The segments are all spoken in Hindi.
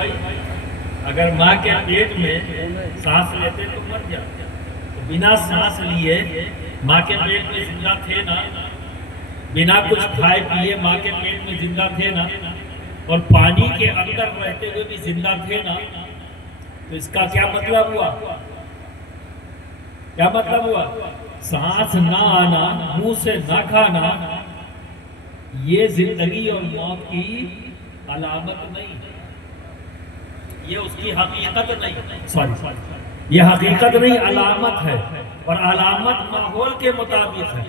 भाई, अगर माँ के पेट में सांस लेते तो मर जाते, तो बिना सांस लिए माँ के पेट में जिंदा थे ना, बिना कुछ खाए पिए माँ के पेट में जिंदा थे ना, और पानी के अंदर रहते हुए भी जिंदा थे ना, तो इसका क्या मतलब हुआ? क्या मतलब हुआ? सांस ना आना, मुंह से ना खाना, ये जिंदगी और मौत की अलामत नहीं, ये उसकी हकीकत नहीं, सॉरी, ये हकीकत नहीं, अलामत है। और अलामत माहौल के मुताबिक है।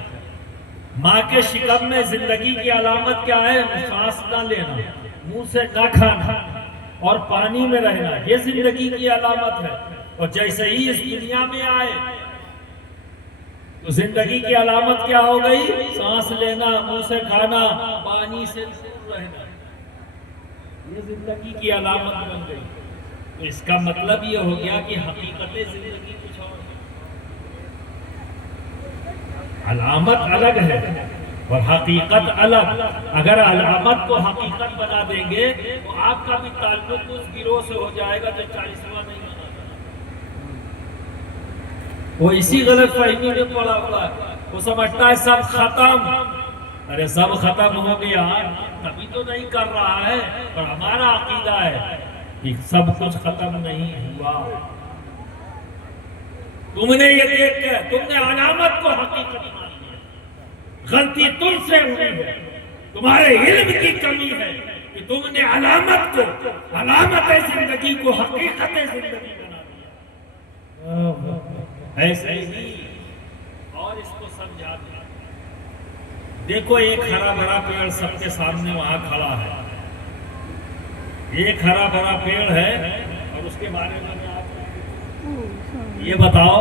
माँ के शिकम में जिंदगी की अलामत क्या है? सांस ना लेना, मुंह से ना खाना और पानी में रहना, ये जिंदगी की अलामत है। और जैसे ही इस दुनिया में आए तो जिंदगी की अलामत क्या हो गई? सांस लेना, मुंह से खाना, पानी से दूर रहना, ये जिंदगी की अलामत बन गई। तो इसका मतलब ये हो गया कि हकीकत जिंदगी कुछ और है। अलामत अलग है और हकीकत अलग। अगर अलामत को हकीकत बना देंगे तो आपका भी ताल्लुक उस गिरोह से हो जाएगा जो 40वां नहीं मनाता। वो इसी गलत फहमी में पड़ा हुआ है। वो समझता है सब खत्म। अरे सब खत्म हो गया तभी तो नहीं कर रहा है। पर हमारा अकीदा है कि सब कुछ खत्म नहीं हुआ। तुमने ये देख के तुमने अलामत को हकीकत मान लिया, गलती तुमसे हुई है। तुम्हारे इल्म की कमी है कि तुमने अलामत को, अलामत जिंदगी को हकीकत जिंदगी बना दिया। ऐसे ही और इसको समझा दिया। देखो एक हरा भरा पेड़ सबके सामने वहां खड़ा है, एक हरा भरा पेड़ है और उसके बारे में आप ये बताओ,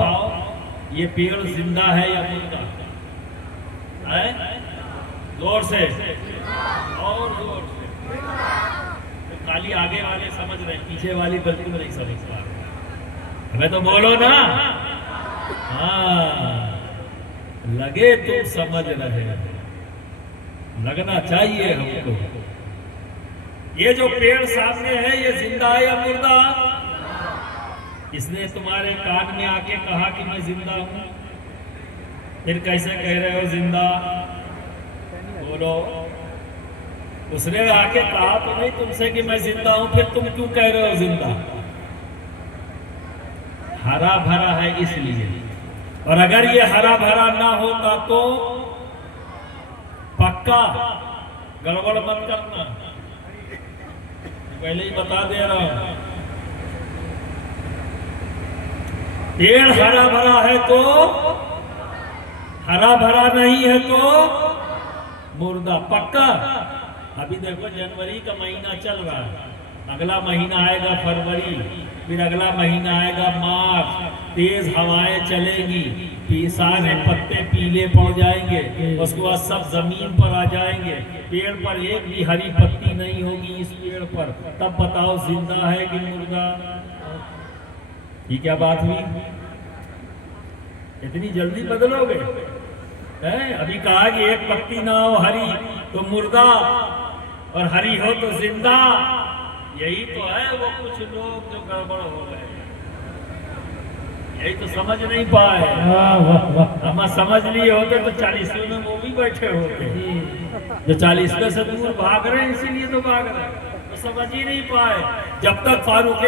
ये पेड़ जिंदा है या मुर्दा है? जोर से और जोर से। तो खाली आगे वाले समझ रहे, पीछे वाली बिल्कुल नहीं समझ पा रहे। हमें तो बोलो ना, हाँ लगे तो समझ रहे, लगना चाहिए हमको। ये जो पेड़ सामने है ये जिंदा है या मुर्दा? इसने तुम्हारे कान में आके कहा कि मैं जिंदा हूं, फिर कैसे कह रहे हो जिंदा? बोलो। उसने आके कहा तो नहीं तुमसे कि मैं जिंदा हूं, फिर तुम क्यों कह रहे हो जिंदा? हरा भरा है इसलिए। और अगर ये हरा भरा ना होता तो पक्का गड़बड़ मत करना, पहले ही बता दे रहा हूं। पेड़ हरा भरा है तो, हरा भरा नहीं है तो मुर्दा पक्का। अभी देखो जनवरी का महीना चल रहा है, अगला महीना आएगा फरवरी, फिर अगला महीना आएगा मार्च, तेज हवाएं चलेंगी, सारे पत्ते पीले पड़ जाएंगे, उसके बाद सब जमीन पर आ जाएंगे, पेड़ पर एक भी हरी पत्ती नहीं होगी इस पेड़ पर। तब बताओ जिंदा है कि मुर्दा? ये क्या बात हुई? इतनी जल्दी बदलोगे? अभी कहा कि एक पत्ती ना हो हरी तो मुर्दा, और हरी हो तो जिंदा। यही तो है वो कुछ लोग जो गड़बड़ हो गए, यही तो समझ नहीं पाए। हम समझ लिए होते तो 40वें में वो भी बैठे होते, जो 40वें से दूर भाग रहे हैं इसीलिए तो भाग रहे हैं, तो समझ ही नहीं पाए। जब तक फारूक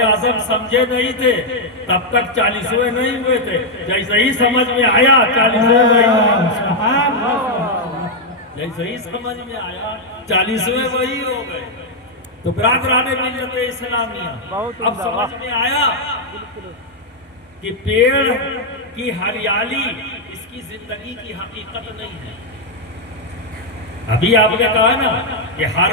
आजम समझे नहीं थे तब तक 40वें नहीं हुए थे। जैसे ही समझ में आया 40वें, जैसे ही समझ में आया 40वें वही हो गए। तो बरादराने मिल्लत इस्लामिया अब समझ में आया कि पेड़ की हरियाली इसकी जिंदगी की हकीकत नहीं है। अभी आपने कहा ना कि हर